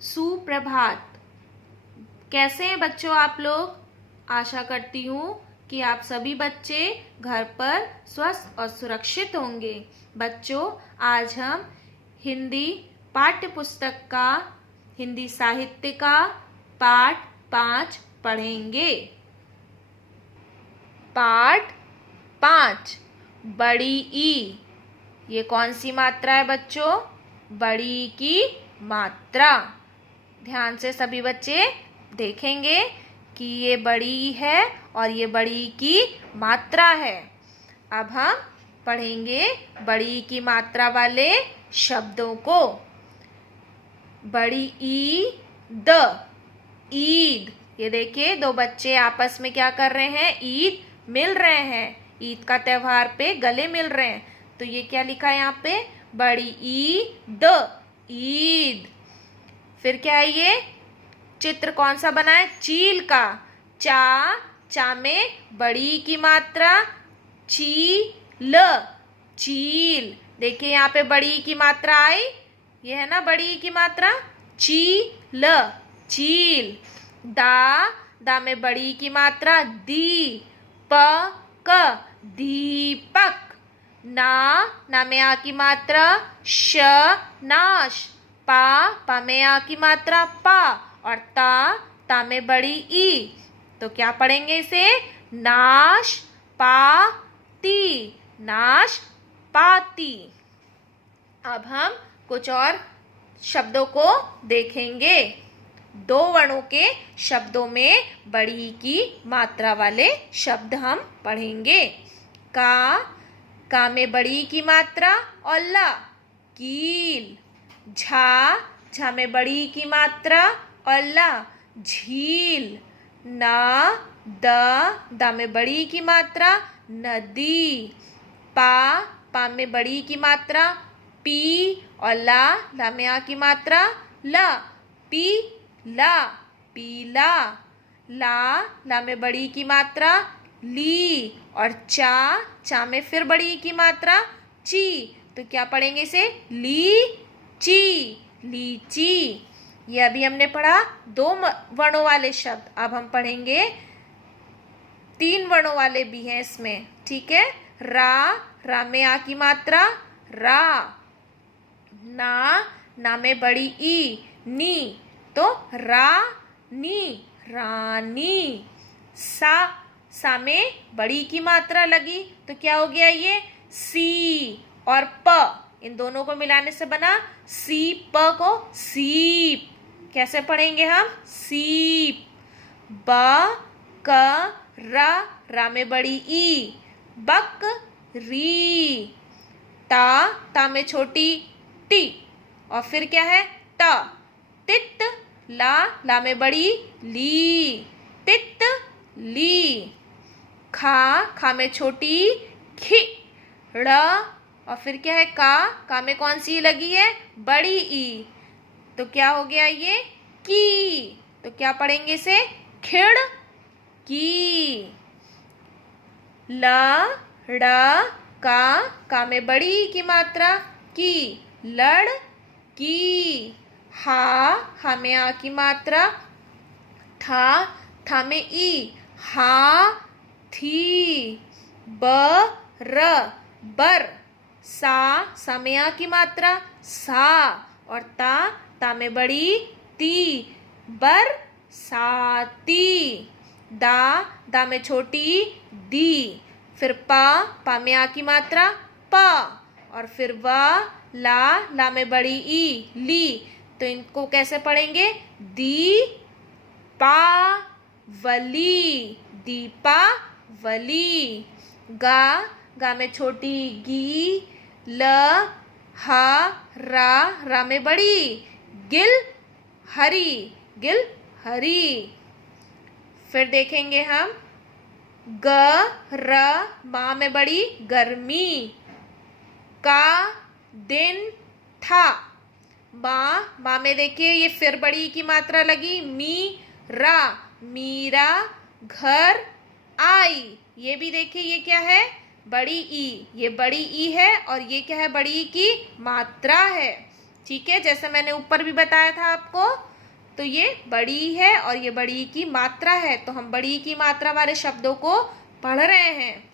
सुप्रभात। कैसे हैं बच्चों आप लोग? आशा करती हूँ कि आप सभी बच्चे घर पर स्वस्थ और सुरक्षित होंगे। बच्चों, आज हम हिंदी पाठ्य पुस्तक का हिंदी साहित्य का पाठ 5 पढ़ेंगे। पाठ 5, बड़ी ई। ये कौन सी मात्रा है बच्चों? बड़ी ई की मात्रा। ध्यान से सभी बच्चे देखेंगे कि ये बड़ी ई है और ये बड़ी ई की मात्रा है। अब हम पढ़ेंगे बड़ी ई की मात्रा वाले शब्दों को। बड़ी ई द, ईद। ये देखिए, दो बच्चे आपस में क्या कर रहे हैं? ईद मिल रहे हैं। ईद का त्योहार पे गले मिल रहे हैं। तो ये क्या लिखा है यहाँ पे? बड़ी ई द, ईद। फिर क्या है ये? चित्र कौन सा बना है? चील का। चा में बड़ी की मात्रा, चील, चील। देखिए यहाँ पे बड़ी की मात्रा आई, ये है ना बड़ी की मात्रा, चील, चील। दा में बड़ी की मात्रा, दी, प, दीपक। ना में आ की मात्रा, श, नाश। पा में आ की मात्रा, पा। और ता में बड़ी ई। तो क्या पढ़ेंगे इसे? नाश पाती, नाश पाती। अब हम कुछ और शब्दों को देखेंगे। दो वर्णों के शब्दों में बड़ी ई की मात्रा वाले शब्द हम पढ़ेंगे। का में बड़ी ई की मात्रा और ला, कील। झा में बड़ी ई की मात्रा और ला, झील। दा में बड़ी ई की मात्रा, नदी। पा में बड़ी ई की मात्रा, पी। और ला में आ की मात्रा, ला, पी ला, पीला। ला में बड़ी की मात्रा, ली। और चा में फिर बड़ी की मात्रा, ची। तो क्या पढ़ेंगे इसे? ची, लीची। ये अभी हमने पढ़ा दो वर्णों वाले शब्द। अब हम पढ़ेंगे 3 वर्णों वाले भी हैं इसमें, ठीक है? रा में आ की मात्रा, रा। ना में बड़ी ई, नी। तो नी, रानी। सा में बड़ी की मात्रा लगी, तो क्या हो गया ये? सी। और प, इन दोनों को मिलाने से बना सीप को सीप। कैसे पढ़ेंगे हम? सीप। रा में बड़ी ई, बक री। ता में छोटी टी। और फिर क्या है? ता। तित ला में बड़ी ली, तित ली। खा में छोटी खी, और फिर क्या है? का में कौन सी लगी है? बड़ी ई। तो क्या हो गया ये? की। तो क्या पढ़ेंगे इसे? खिड़ की। का में बड़ी की मात्रा, की, लड़ की। हा में आ की मात्रा, था में ई, हा थी। बर। सा में आ की मात्रा, सा। और ता में बड़ी ती, बर साती। दा में छोटी दी। फिर पा में आ की मात्रा, पा। और फिर ला में बड़ी ई, ली। तो इनको कैसे पढ़ेंगे? दीपावली, दीपावली। गा में छोटी गी, रा में बड़ी गिल हरी। फिर देखेंगे हम मा में बड़ी गर्मी, का दिन था। माँ में देखिए ये फिर बड़ी की मात्रा लगी, मीरा घर आई। ये भी देखिए ये क्या है? बड़ी ई। ये बड़ी ई है और ये क्या है? बड़ी ई की मात्रा है। ठीक है, जैसे मैंने ऊपर भी बताया था आपको। तो ये बड़ी है और ये बड़ी की मात्रा है, तो हम बड़ी की मात्रा वाले शब्दों को पढ़ रहे हैं।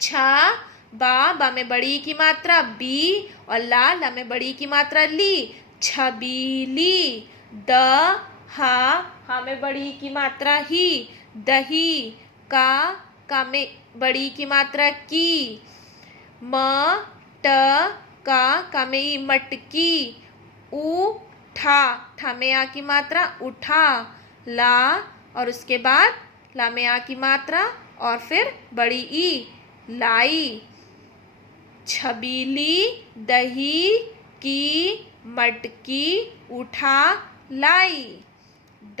छा, बा में बड़ी की मात्रा बी, और ला में बड़ी की मात्रा ली, छबीली। द, हा में बड़ी की मात्रा ही, दही। का में बड़ी की मात्रा की, म, ट, का में ई, मटकी। उ, ठा में आ की मात्रा उठा। ला, और उसके बाद ला में आ की मात्रा और फिर बड़ी ई, लाई। छबीली, दही की, मटकी, उठा, लाई। द,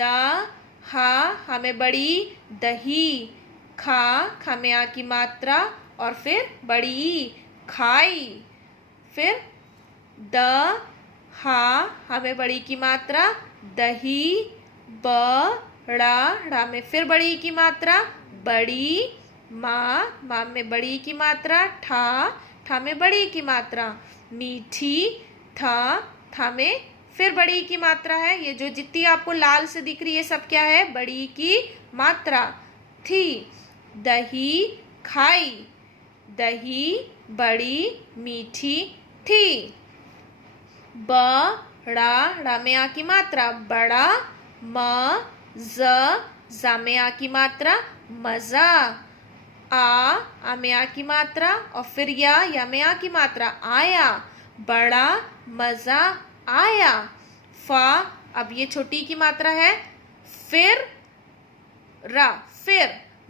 हा में बड़ी, दही। खा में आ की मात्रा और फिर बड़ी ई, खाई। फिर द, हा में बड़ी की मात्रा, दही। ड़ा में फिर बड़ी की मात्रा, बड़ी। माँ में बड़ी की मात्रा, ठा में बड़ी की मात्रा, मीठी। था में फिर बड़ी की मात्रा है। ये जो जितनी आपको लाल से दिख रही है सब क्या है, बड़ी की मात्रा। थी, दही खाई। दही बड़ी मीठी थी। ड़ा में आ की मात्रा, बड़ा। जा में आ की मात्रा, मजा। आ में आ की मात्रा और फिर या में आ की मात्रा, आया। बड़ा मजा आया। अब ये छोटी की मात्रा है। फिर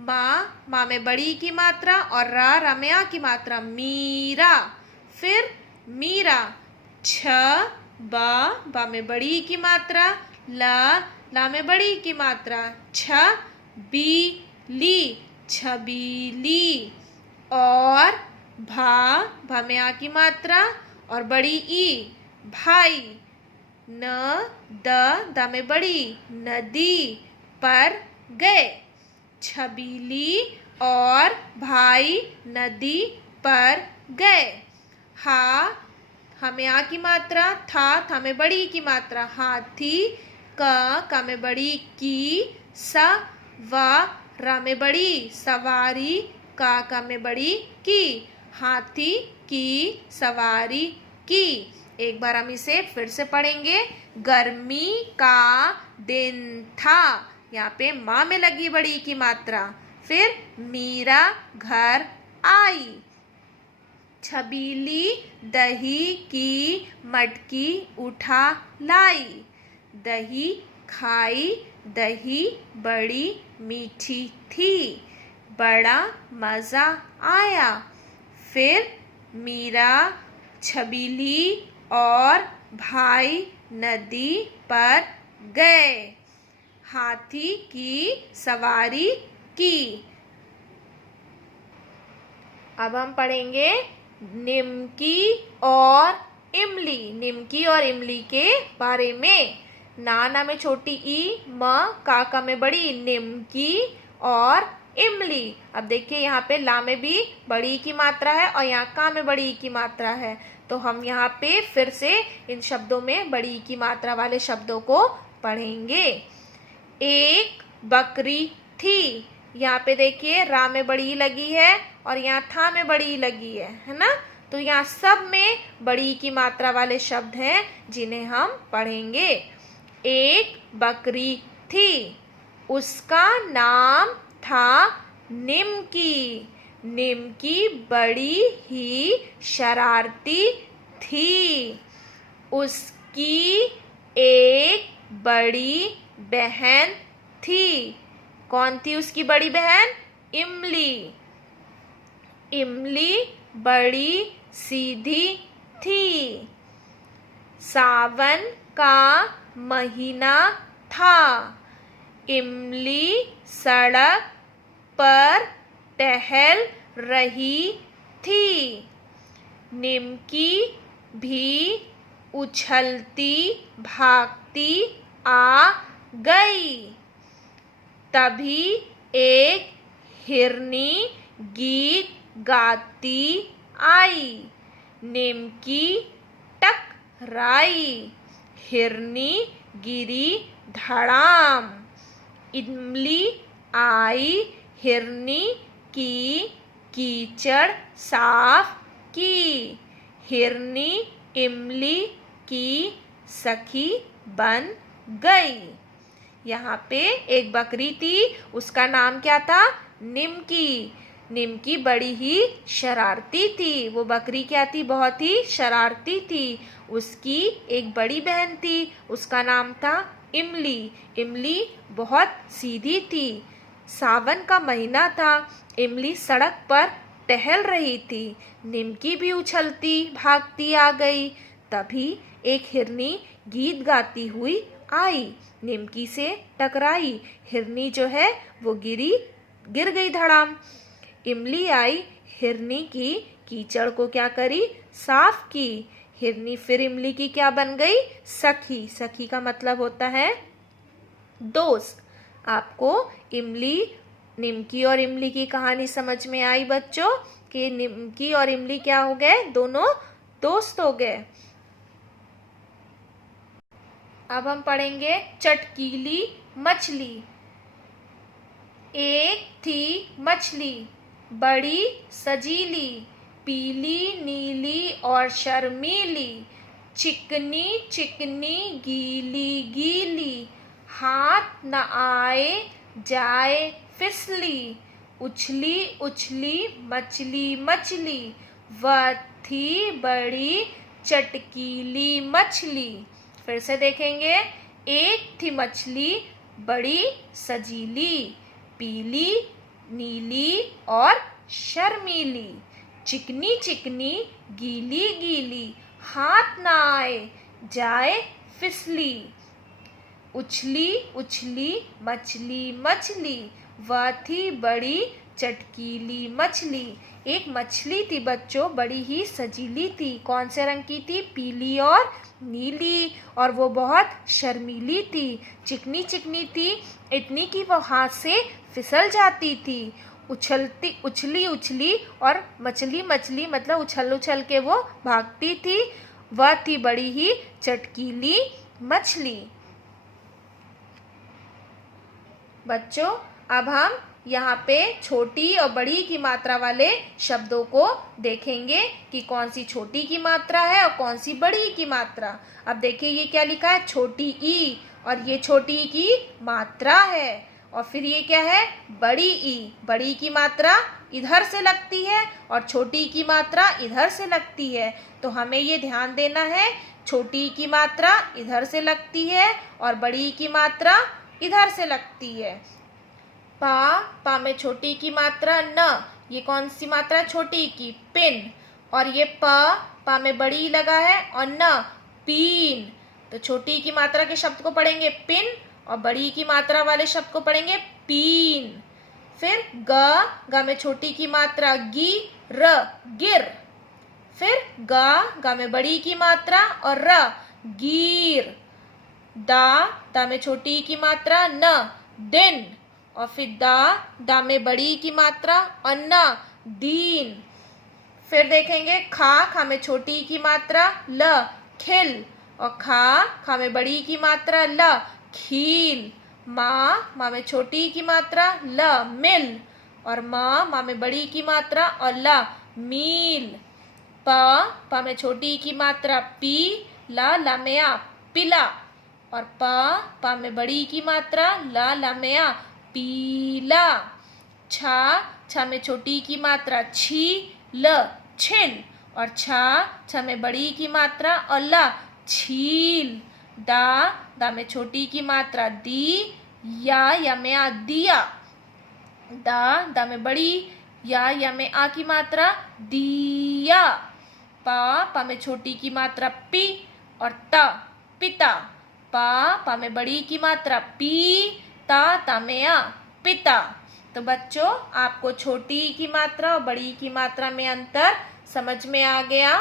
माँ में बड़ी की मात्रा और रा में आ की मात्रा, मीरा। फिर मीरा। बा में बड़ी की मात्रा, ला में बड़ी की मात्रा, छबीली, छबीली। और भा में आ की मात्रा और बड़ी ई, भाई। द में बड़ी, नदी पर गए। छबीली और भाई नदी पर गए। हा में आ की मात्रा, था में बड़ी की मात्रा, हाथी। का में बड़ी की, रा में बड़ी, सवारी। का में बड़ी की, हाथी की सवारी की। एक बार हम इसे फिर से पढ़ेंगे। गर्मी का दिन था, यहाँ पे माँ में लगी बड़ी की मात्रा। फिर मीरा घर आई। छबीली दही की मटकी उठा लाई। दही खाई, दही बड़ी मीठी थी। बड़ा मज़ा आया। फिर मीरा, छबीली और भाई नदी पर गए। हाथी की सवारी की। अब हम पढ़ेंगे निमकी और इमली। निमकी और इमली के बारे में। ना में छोटी ई, का में बड़ी, निमकी और इमली। अब देखिए यहाँ पे ला में भी बड़ी की मात्रा है और यहाँ का में बड़ी की मात्रा है, तो हम यहाँ पे फिर से इन शब्दों में बड़ी की मात्रा वाले शब्दों को पढ़ेंगे। एक बकरी थी। यहाँ पे देखिए रा में बड़ी लगी है और यहाँ था में बड़ी लगी है ना। तो यहाँ सब में बड़ी की मात्रा वाले शब्द हैं जिन्हें हम पढ़ेंगे। एक बकरी थी, उसका नाम था निमकी। निमकी बड़ी ही शरारती थी। उसकी एक बड़ी बहन थी। कौन थी उसकी बड़ी बहन? इमली। इमली बड़ी सीधी थी। सावन का महीना था। इमली सड़क पर टहल रही थी। निमकी भी उछलती भागती आ गई। तभी एक हिरनी गीत गाती आई। निमकी टकराई। हिरनी गिरी धड़ाम। इमली आई हिरनी की कीचड़ साफ की। हिरनी इमली की सखी बन गई। यहाँ पे एक बकरी थी, उसका नाम क्या था? निमकी। निमकी बड़ी ही शरारती थी। वो बकरी क्या थी? बहुत ही शरारती थी। उसकी एक बड़ी बहन थी, उसका नाम था इमली। इमली बहुत सीधी थी। सावन का महीना था। इमली सड़क पर टहल रही थी। निमकी भी उछलती भागती आ गई। तभी एक हिरनी गीत गाती हुई आई, निमकी से टकराई। हिरनी जो है वो गिर गई धड़ाम। इमली आई हिरनी की कीचड़ को क्या करी? साफ की। हिरनी फिर इमली की क्या बन गई? सखी। सखी का मतलब होता है दोस्त। आपको इमली, निमकी और इमली की कहानी समझ में आई बच्चों? कि निमकी और इमली क्या हो गए? दोनों दोस्त हो गए। अब हम पढ़ेंगे चटकीली मछली। एक थी मछली बड़ी सजीली, पीली नीली और शर्मीली, चिकनी चिकनी गीली गीली, हाथ न आए जाए फिसली, उछली उछली मछली मछली, वह थी बड़ी चटकीली मछली। फिर से देखेंगे। एक थी मछली बड़ी सजीली, पीली नीली और शर्मीली, चिकनी चिकनी गीली गीली, हाथ ना आए जाए फिसली, उछली उछली मछली मछली, वह थी बड़ी चटकीली मछली। एक मछली थी बच्चों, बड़ी ही सजीली थी। कौन से रंग की थी? पीली और नीली। और वो बहुत शर्मीली थी, चिकनी चिकनी थी, इतनी कि वो हाथ से फिसल जाती थी। उछली उछली और मछली मछली मतलब उछल उछल के वो भागती थी। वह थी बड़ी ही चटकीली मछली। बच्चों, अब हम यहाँ पे छोटी और बड़ी की मात्रा वाले शब्दों को देखेंगे कि कौन सी छोटी की मात्रा है और कौन सी बड़ी की मात्रा। अब देखिए ये क्या लिखा है? छोटी ई, और ये छोटी ई की मात्रा है। और फिर ये क्या है? बड़ी ई। बड़ी की मात्रा इधर से लगती है और छोटी की मात्रा इधर से लगती है। तो हमें ये ध्यान देना है, छोटी की मात्रा इधर से लगती है और बड़ी की मात्रा इधर से लगती है। पा में छोटी की मात्रा न, ये कौन सी मात्रा? छोटी की, पिन। और ये पा में बड़ी लगा है और न, पीन। तो छोटी की मात्रा के शब्द को पढ़ेंगे पिन और बड़ी की मात्रा वाले शब्द को पढ़ेंगे पीन। फिर ग में छोटी की मात्रा गी, र, गिर। फिर गा में बड़ी की मात्रा और र, गीर। दा में छोटी की मात्रा न, दिन। और फिर दा में बड़ी की मात्रा और न, दीन। फिर देखेंगे खा में छोटी की मात्रा ल, खिल। और खा में बड़ी की मात्रा ल, खील। माँ में छोटी की मात्रा ल, मिल। और माँ में बड़ी की मात्रा और ल, मील। पा में छोटी की मात्रा पी, ला में आ, पिला। और पा में बड़ी की मात्रा ला में आ, पीला। छा में छोटी की मात्रा छी, ल, छिल। और छा में बड़ी की मात्रा और ला, छील। दा में छोटी की मात्रा दी, या में आ, दिया। दा में बड़ी या में आ की मात्रा दिया। पा में छोटी की मात्रा पी और ता, पिता। पा में बड़ी की मात्रा पी, ता में आ, पिता। तो बच्चों, आपको छोटी की मात्रा और बड़ी की मात्रा में अंतर समझ में आ गया।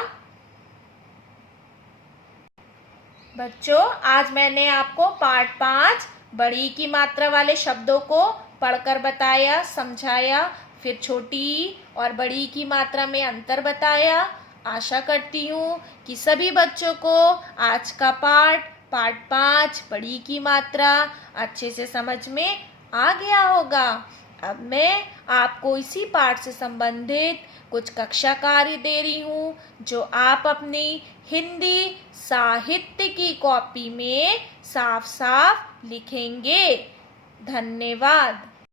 बच्चों, आज मैंने आपको पार्ट 5 बड़ी की मात्रा वाले शब्दों को पढ़कर बताया, समझाया, फिर छोटी और बड़ी की मात्रा में अंतर बताया। आशा करती हूँ कि सभी बच्चों को आज का पाठ पाठ 5 बड़ी की मात्रा अच्छे से समझ में आ गया होगा। अब मैं आपको इसी पाठ से संबंधित कुछ कक्षा कार्य दे रही हूँ जो आप अपनी हिंदी साहित्य की कॉपी में साफ साफ लिखेंगे। धन्यवाद।